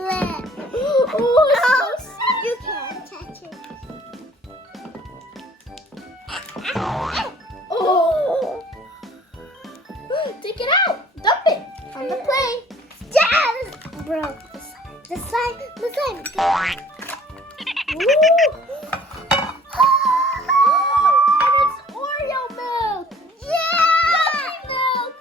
lip. Oh, it's so You can't touch it. Oh! Take it out! Dump it on the plate! Yes! Broke the slime. Ooh! And it's Oreo milk! Yeah! Cookie milk!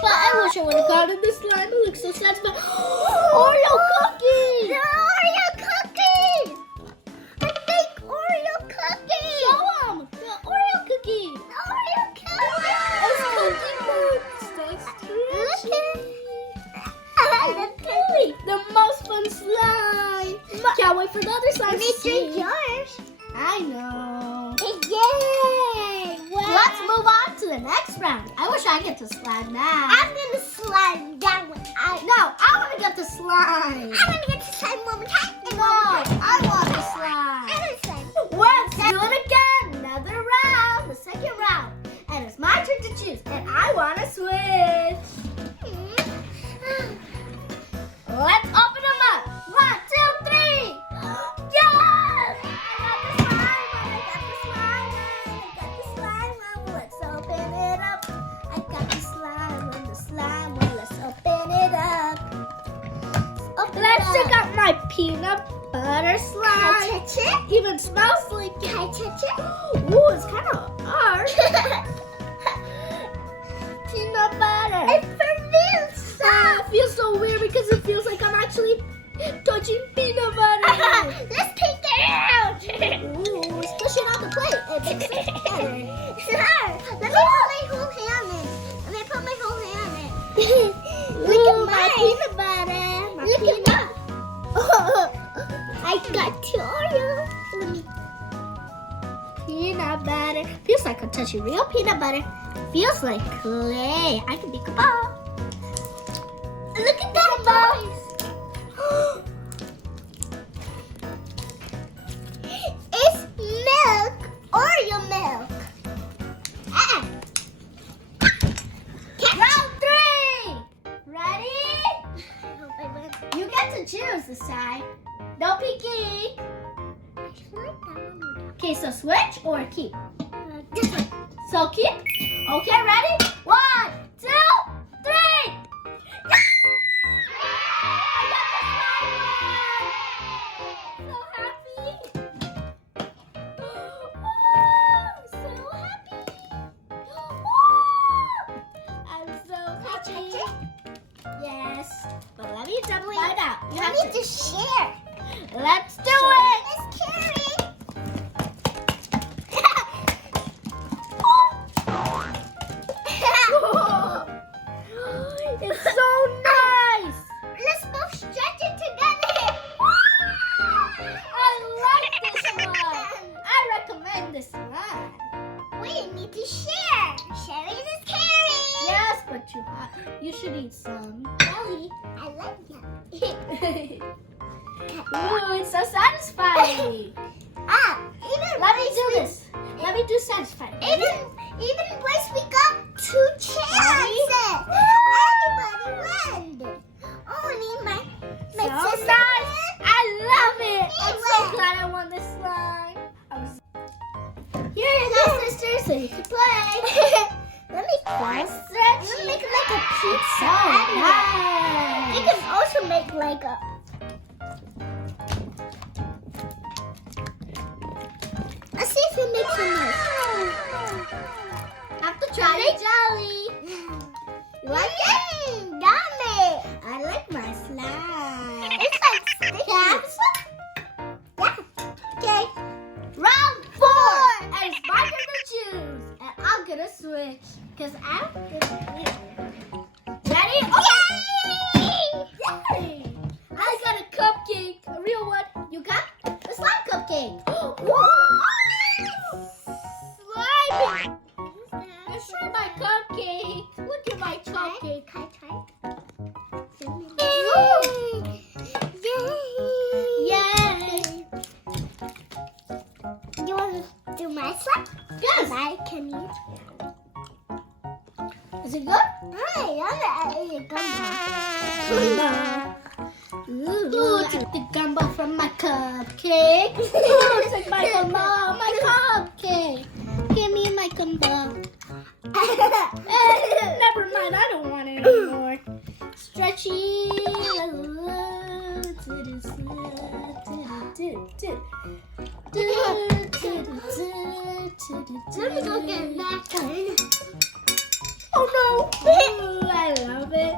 But I wish I would have gotten this slime. It looks so sad. But Oreo cookie! The Oreo cookie! A big Oreo cookie! Show 'em! The Oreo cookie! The Oreo cookie! It's cookie milk! Stay stretchy! Really, the most fun slime! Can't wait for the other slime Let to me see. drink yours. I know. Yay! Wow. Let's move on to the next round. I wish I get to slime now. I'm gonna slime that one. No, I want to get the slime. I'm gonna get to slime one more time. And No, I want the slime. I want slime. Let's do it again. Another round, the second round. And it's my turn to choose. And I want to switch. Let's open them up. 1, 2, 3. Yes! I got the slime. Let's open it up. I got the slime. Let's open it up. Let's take out my peanut butter slime. Can I touch it? Even smells like it. Can I touch it? Ooh, it's kind of hard. Peanut butter. It feels soft. It feels so weird because it feels like I'm actually touching peanut butter. Let's take it out. Ooh, squish it on the plate. It makes it better. Let me put my whole hand in. Look Ooh, at my mine. peanut butter. My Look at peanut. I got 2 Oreos. Peanut butter. Feels like I'm touching real peanut butter. Feels like clay. I can make a ball. Look at that ball. It's milk. Oreo milk. Round 3. Ready? I hope I win. You get to choose this time. No peeking. I feel like that one would. Okay, so switch or keep? This one. So keep. Okay, ready? 1, 2, 3. I got the slime one. So happy. Oh, so happy. Oh, I'm so happy. Yes. But let me double it out. You Let have me to. just share. Let's do it. Let's carry. It's so nice. Let's both stretch it together. I like this one. I recommend this one. We need to share. Sharing is caring. Yes, but you should eat some jelly. I like that. Ooh, it's so satisfying. Let me do this. Let me do satisfying. Even once we got 2 chances. Everybody won. Only my So sister. nice. I love it. I'm so won. glad I won this slime. Here you go, sister, so you can play. Let me Let's press. stretch Let me it. make it like a pizza. So nice. You can also make like a. Let's see if it makes a noise. Have to try the jelly. You like it? Yummy. I like my slime. It's like sticky. Can I have some? Yeah. Okay. Round 4. And it's my turn to choose. And I'm gonna switch. Because I'm gonna Ready? Yay! Yay! I got a cupcake. A real one. You got the slime cupcake. Slimy. Let's try my cupcake. Look at my cupcake. Can I try? Yay! You want to do my slime? Yes. I can use. Is it Ooh, take the gumbo from my cupcake. Ooh, take my gumbo, my cupcake. Give me my gumbo. Never mind, I don't want it anymore. Stretchy. Let me go get that one. Oh no! Ooh, I love it.